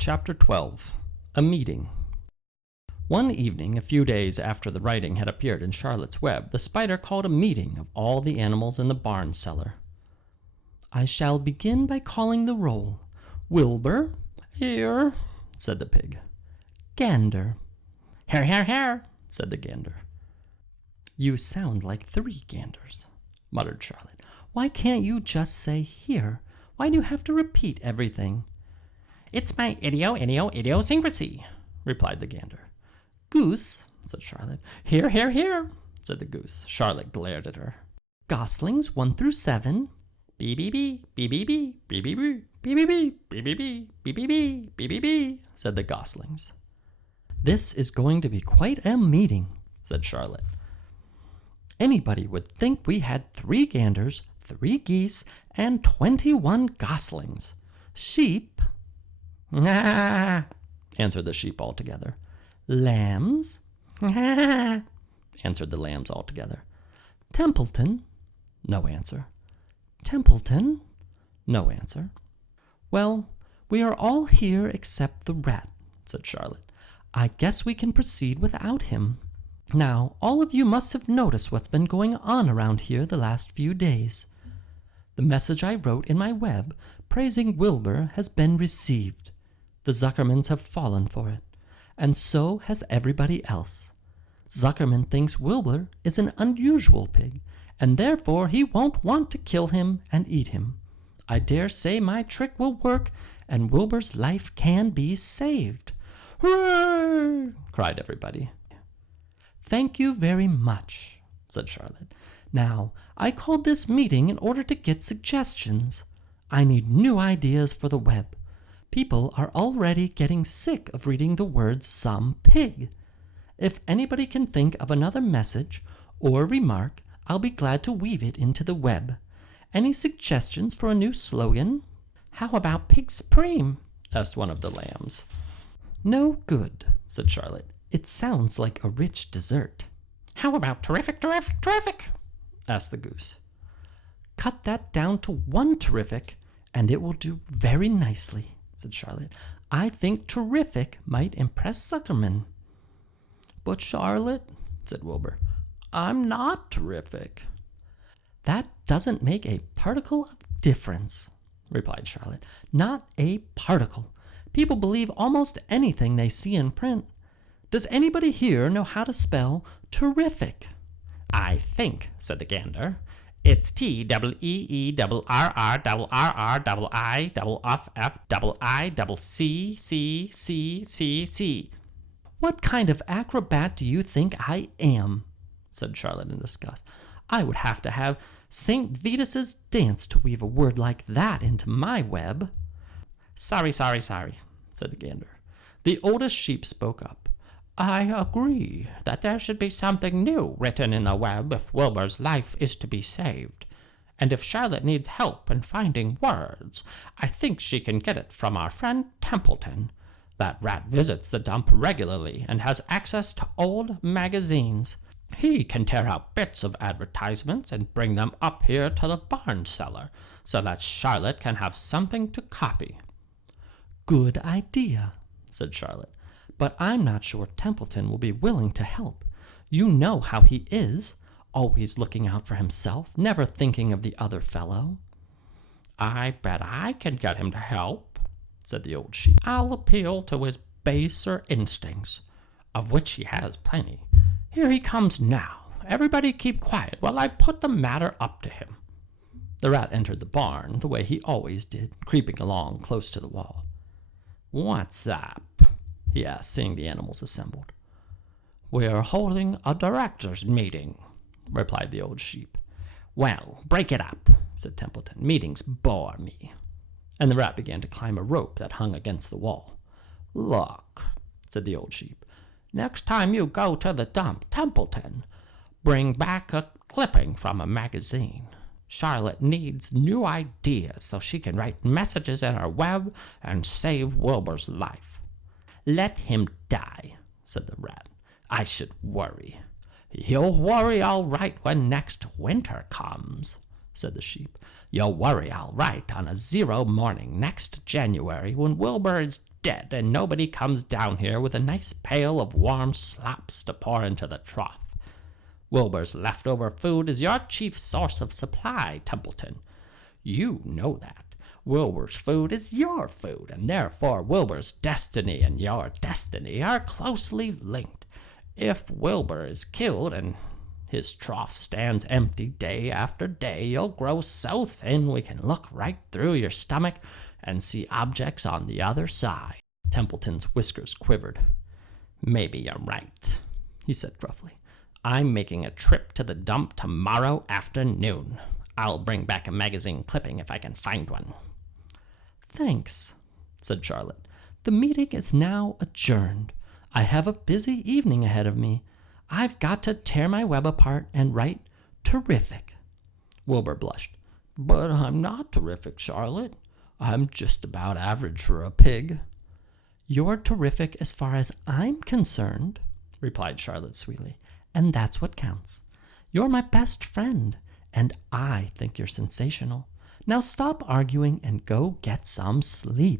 Chapter 12. A Meeting. One evening, a few days after the writing had appeared in Charlotte's Web, the spider called a meeting of all the animals in the barn cellar. "I shall begin by calling the roll. Wilbur." "Here," said the pig. "Gander." "Here, here, here," said the gander. "You sound like 3 ganders," muttered Charlotte. "Why can't you just say here? Why do you have to repeat everything?" "It's my idiosyncrasy," replied the gander. "Goose," said Charlotte. "Here, here, here," said the goose. Charlotte glared at her. "Goslings 1 through 7. Bee bee bee, bee bee bee, bee bee bee, bee bee bee, bee bee bee, bee bee bee, bee bee bee, said the goslings. "This is going to be quite a meeting," said Charlotte. "Anybody would think we had 3 ganders, 3 geese, and 21 goslings. Sheep." "Ah," answered the sheep all together. "Lambs." "Ah," answered the lambs all together. "Templeton." No answer. "Templeton." No answer. "Well, we are all here except the rat," said Charlotte. "I guess we can proceed without him. Now, all of you must have noticed what's been going on around here the last few days. The message I wrote in my web praising Wilbur has been received. The Zuckermans have fallen for it, and so has everybody else. Zuckerman thinks Wilbur is an unusual pig, and therefore he won't want to kill him and eat him. I dare say my trick will work, and Wilbur's life can be saved." "Hooray!" cried everybody. "Thank you very much," said Charlotte. "Now, I called this meeting in order to get suggestions. I need new ideas for the web. People are already getting sick of reading the words "some pig." If anybody can think of another message or remark, I'll be glad to weave it into the web. Any suggestions for a new slogan?" "How about Pig Supreme?" asked one of the lambs. "No good," said Charlotte. "It sounds like a rich dessert." "How about Terrific, Terrific, Terrific?" asked the goose. "Cut that down to 1 terrific, and it will do very nicely," said Charlotte. "I think terrific might impress Zuckerman." "But Charlotte," said Wilbur, "I'm not terrific." "That doesn't make a particle of difference," replied Charlotte. "Not a particle. People believe almost anything they see in print. Does anybody here know how to spell terrific?" "I think," said the gander, "it's TEEERRIIFFFIICC. "What kind of acrobat do you think I am?" said Charlotte in disgust. "I would have to have St. Vitus's dance to weave a word like that into my web." Sorry, said the gander. The oldest sheep spoke up. "I agree that there should be something new written in the web if Wilbur's life is to be saved. And if Charlotte needs help in finding words, I think she can get it from our friend Templeton. That rat visits the dump regularly and has access to old magazines. He can tear out bits of advertisements and bring them up here to the barn cellar so that Charlotte can have something to copy." "Good idea," said Charlotte. "But I'm not sure Templeton will be willing to help. You know how he is, always looking out for himself, never thinking of the other fellow." "I bet I can get him to help," said the old sheep. "I'll appeal to his baser instincts, of which he has plenty. Here he comes now. Everybody keep quiet while I put the matter up to him." The rat entered the barn the way he always did, creeping along close to the wall. "What's up?" he asked, seeing the animals assembled. "We're holding a directors' meeting," replied the old sheep. "Well, break it up," said Templeton. "Meetings bore me." And the rat began to climb a rope that hung against the wall. "Look," said the old sheep, "next time you go to the dump, Templeton, bring back a clipping from a magazine. Charlotte needs new ideas so she can write messages in her web and save Wilbur's life." "Let him die," said the rat. "I should worry." "You'll worry all right when next winter comes," said the sheep. "You'll worry all right on a 0 morning next January when Wilbur is dead, and nobody comes down here with a nice pail of warm slops to pour into the trough. Wilbur's leftover food is your chief source of supply, Templeton. You know that. Wilbur's food is your food, and therefore Wilbur's destiny and your destiny are closely linked. If Wilbur is killed and his trough stands empty day after day, you'll grow so thin we can look right through your stomach and see objects on the other side. Templeton's whiskers quivered. Maybe you're right, he said gruffly. I'm making a trip to the dump tomorrow afternoon. I'll bring back a magazine clipping if I can find one. Thanks, said Charlotte. The meeting is now adjourned. I have a busy evening ahead of me. I've got to tear my web apart and write terrific. Wilbur blushed. But I'm not terrific, Charlotte. I'm just about average for a pig. You're terrific as far as I'm concerned, replied Charlotte sweetly, and that's what counts. You're my best friend, and I think you're sensational. Now stop arguing and go get some sleep.